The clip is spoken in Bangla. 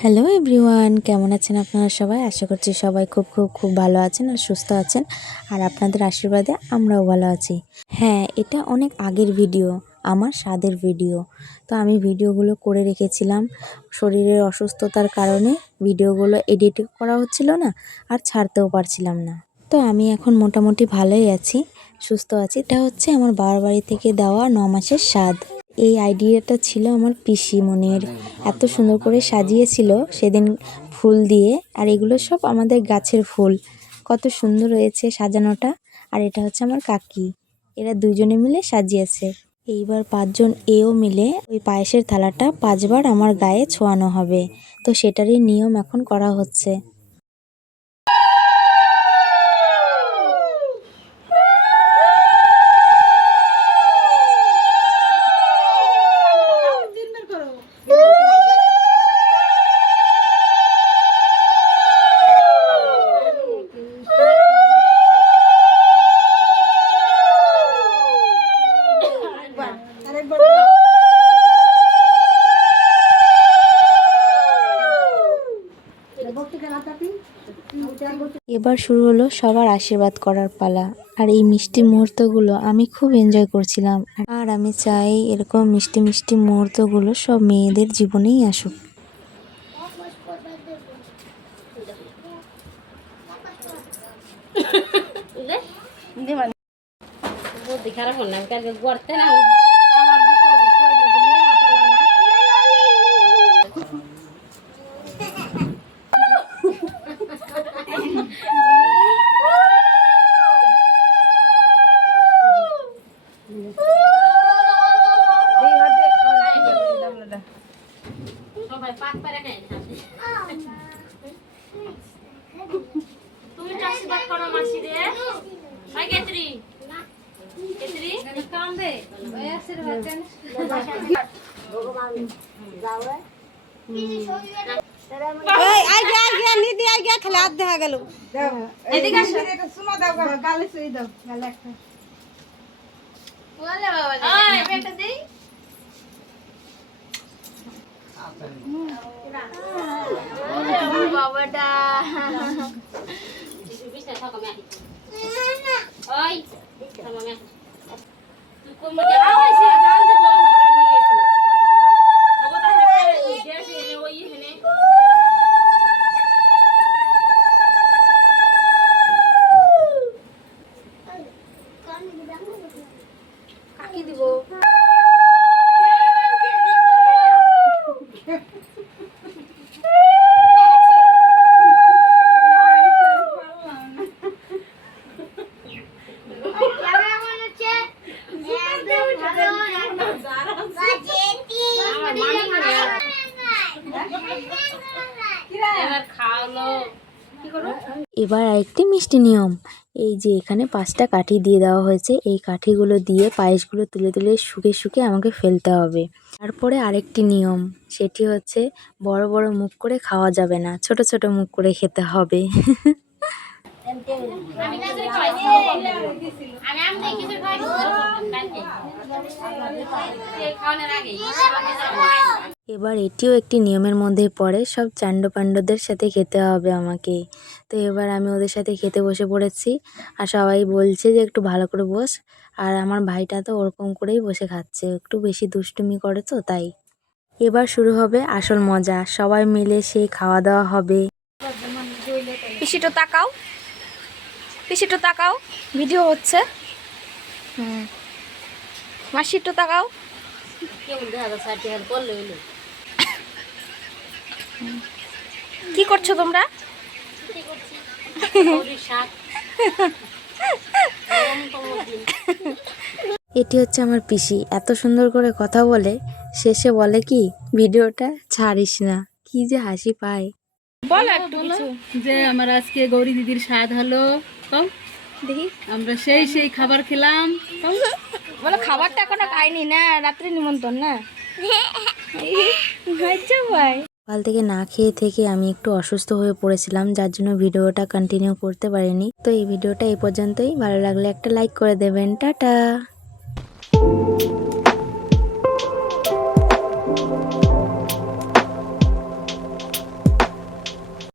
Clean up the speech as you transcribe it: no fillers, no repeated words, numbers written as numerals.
হ্যালো এভরিওয়ান, কেমন আছেন আপনারা সবাই? আশা করছি সবাই খুব খুব খুব ভালো আছেন আর সুস্থ আছেন, আর আপনাদের আশীর্বাদে আমরাও ভালো আছি। হ্যাঁ, এটা অনেক আগের ভিডিও, আমার স্বাদের ভিডিও। তো আমি ভিডিওগুলো করে রেখেছিলাম, শরীরের অসুস্থতার কারণে ভিডিওগুলো এডিট করা হচ্ছিল না আর ছাড়তেও পারছিলাম না। তো আমি এখন মোটামুটি ভালোই আছি, সুস্থ আছি। এটা হচ্ছে আমার বাবার বাড়ি থেকে দেওয়া 9 মাসের স্বাদ। এই আইডিয়াটা ছিল আমার পিসিমণির, এত সুন্দর করে সাজিয়েছিল সেদিন ফুল দিয়ে, আর এগুলো সব আমাদের গাছের ফুল। কত সুন্দর হয়েছে সাজানোটা। আর এটা হচ্ছে আমার কাকি, এরা দুজনে মিলে সাজিয়েছে। এইবার 5 জন এও মিলে ওই পায়েসের থালাটা 5 বার আমার গায়ে ছোঁয়ানো হবে, তো সেটারই নিয়ম এখন করা হচ্ছে। এবার শুরু হলো সবার আশীর্বাদ করার পালা, আর এই মিষ্টি মুহূর্তগুলো আমি খুব এনজয় করছিলাম। আর আমি চাই এরকম মিষ্টি মিষ্টি মুহূর্তগুলো সব মেয়েদের জীবনেই আসুক। তুমি আশীর্বাদ করো মাসি রে। ভাই কেতরি কেতরি কাম দে ওই আশীর্বাদ দেন ভগবান যাওয়ে এই আই গয়া নিদি আই গয়া খেলা হাত দেখা গেল। এদিকে আসো, এটা সুমা দাও, গালে সুই দাও, গালে একটা ওলে বাবা এই বেটা দেই। বাবাটা বিশটা থাকো আমি ওই থাকো আমি তুই কোন মধ্যে আইছিস জাল দেব এমনি গেছো অবতা হাতে গ্যাস এনে ওই এনে কাকি দিব। এবার আরেকটি মিষ্টি নিয়ম, এই যে এখানে 5টা কাঠি দিয়ে দেওয়া হয়েছে, এই কাঠিগুলো দিয়ে পায়েসগুলো তুলে তুলে শুকে শুকে আমাকে ফেলতে হবে। তারপরে আরেকটি নিয়ম, সেটি হচ্ছে বড় বড় মুখ করে খাওয়া যাবে না, ছোট ছোট মুখ করে খেতে হবে। এবার এটিও একটি নিয়মের মধ্যে পড়ে, সব চান্ড পাণ্ডবদের সাথে খেতে হবে আমাকে। তো এবার আমি ওদের সাথে খেতে বসে পড়েছি, আর সবাই বলছে যে একটু ভালো করে বস। আর আমার ভাইটা তো ওরকম করেই বসে খাচ্ছে, একটু বেশি দুষ্টুমি করে তো তাই। এবার শুরু হবে আসল মজা, সবাই মিলে সেই খাওয়া দাওয়া হবে। পিসিটো তাকাও, পিসিটো তাকাও, ভিডিও হচ্ছে। মাসিটো তাকাও। কি করছো তোমরা? এটি হচ্ছে আমার পিসি, এত সুন্দর করে কথা বলে, শেষে বলে কি ভিডিওটা ছাড়িস না, কি যে হাসি পায়। বল একটু কিছু যে আমার আজকে গৌরী দিদির স্বাদ হলো, কও দেখি। আমরা সেই খাবার খেলাম। বলো খাবারটা এখনো খাইনি না, রাত্রে নিমন্ত্রণ না। আচ্ছা ভাই, সকাল থেকে না খেয়ে থেকে আমি একটু অসুস্থ হয়ে পড়েছিলাম, যার জন্য ভিডিওটা কন্টিনিউ করতে পারিনি। তো এই ভিডিওটা এই পর্যন্তই, ভালো লাগলে একটা লাইক করে দেবেন। টাটা।